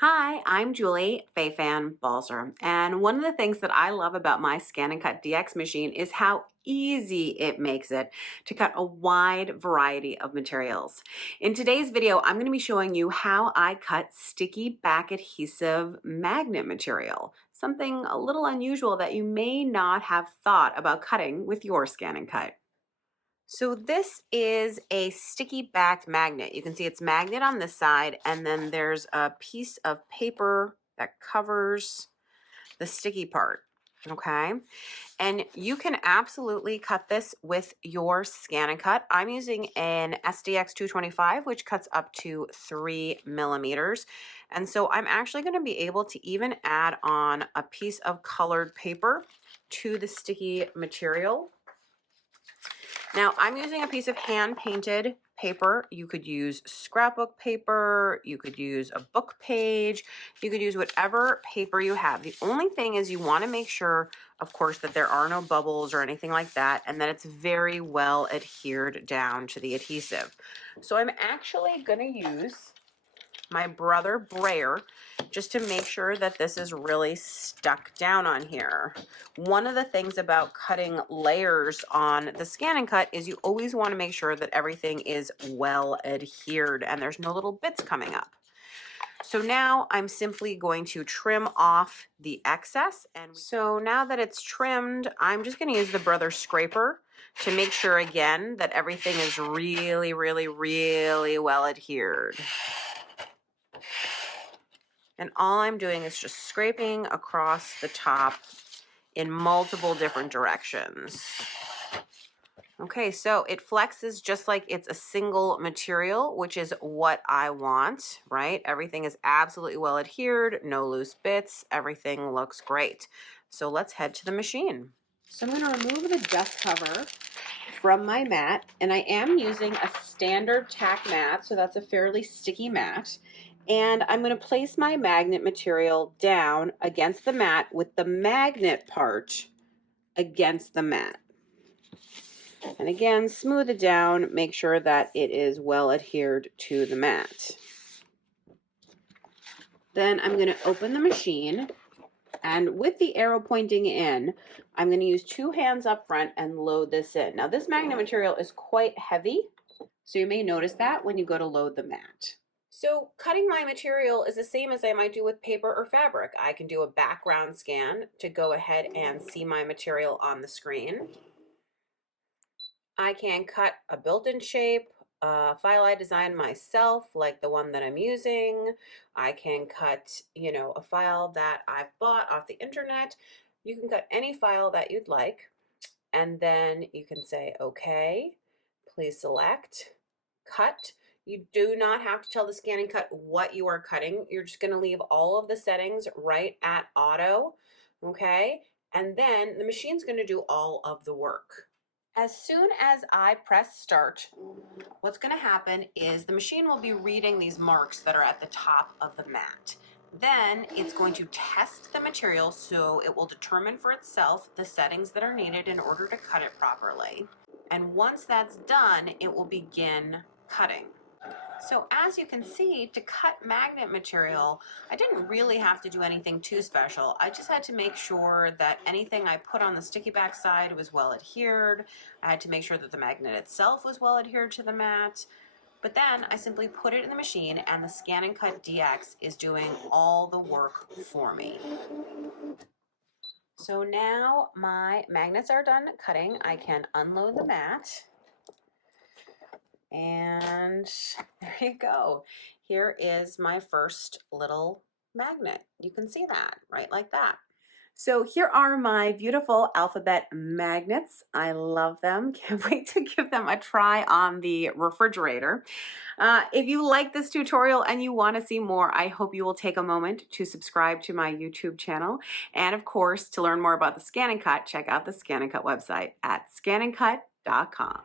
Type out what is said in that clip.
Hi, I'm Julie Fei-Fan Balzer, and one of the things that I love about my ScanNCut DX machine is how easy it makes it to cut a wide variety of materials. In today's video, I'm going to be showing you how I cut sticky back adhesive magnet material, something a little unusual that you may not have thought about cutting with your ScanNCut. So this is a sticky backed magnet. You can see it's magnet on this side, and then there's a piece of paper that covers the sticky part, okay? And you can absolutely cut this with your ScanNCut. I'm using an SDX 225, which cuts up to 3 millimeters. And so I'm actually gonna be able to even add on a piece of colored paper to the sticky material. Now, I'm using a piece of hand-painted paper. You could use scrapbook paper, you could use a book page, you could use whatever paper you have. The only thing is you want to make sure, of course, that there are no bubbles or anything like that, and that it's very well adhered down to the adhesive. So I'm actually going to use my Brother brayer just to make sure that this is really stuck down on here. One of the things about cutting layers on the ScanNCut is you always want to make sure that everything is well adhered and there's no little bits coming up. So now I'm simply going to trim off the excess. And so now that it's trimmed, I'm just going to use the Brother scraper to make sure again that everything is really, really, really well adhered. And all I'm doing is just scraping across the top in multiple different directions. Okay, so it flexes just like it's a single material, which is what I want, right? Everything is absolutely well adhered, no loose bits, everything looks great. So let's head to the machine. So I'm going to remove the dust cover from my mat, and I am using a standard tack mat, so that's a fairly sticky mat. And I'm going to place my magnet material down against the mat with the magnet part against the mat. And again, smooth it down, make sure that it is well adhered to the mat. Then I'm going to open the machine, and with the arrow pointing in, I'm going to use 2 hands up front and load this in. Now this magnet material is quite heavy, so you may notice that when you go to load the mat. So cutting my material is the same as I might do with paper or fabric. I can do a background scan to go ahead and see my material on the screen. I can cut a built-in shape, a file I designed myself, like the one that I'm using. I can cut, a file that I've bought off the internet. You can cut any file that you'd like, and then you can say, okay, please select, cut. You do not have to tell the ScanNCut what you are cutting. You're just going to leave all of the settings right at auto, okay? And then the machine's going to do all of the work. As soon as I press start, what's going to happen is the machine will be reading these marks that are at the top of the mat. Then it's going to test the material, so it will determine for itself the settings that are needed in order to cut it properly. And once that's done, it will begin cutting. So as you can see, to cut magnet material, I didn't really have to do anything too special. I just had to make sure that anything I put on the sticky back side was well adhered. I had to make sure that the magnet itself was well adhered to the mat. But then I simply put it in the machine, and the ScanNCut DX is doing all the work for me. So now my magnets are done cutting. I can unload the mat. And there you go. Here is my first little magnet. You can see that, right, like that. So here are my beautiful alphabet magnets. I love them. Can't wait to give them a try on the refrigerator. If you like this tutorial and you want to see more, I hope you will take a moment to subscribe to my YouTube channel. And of course, to learn more about the ScanNCut, check out the ScanNCut website at scanncut.com.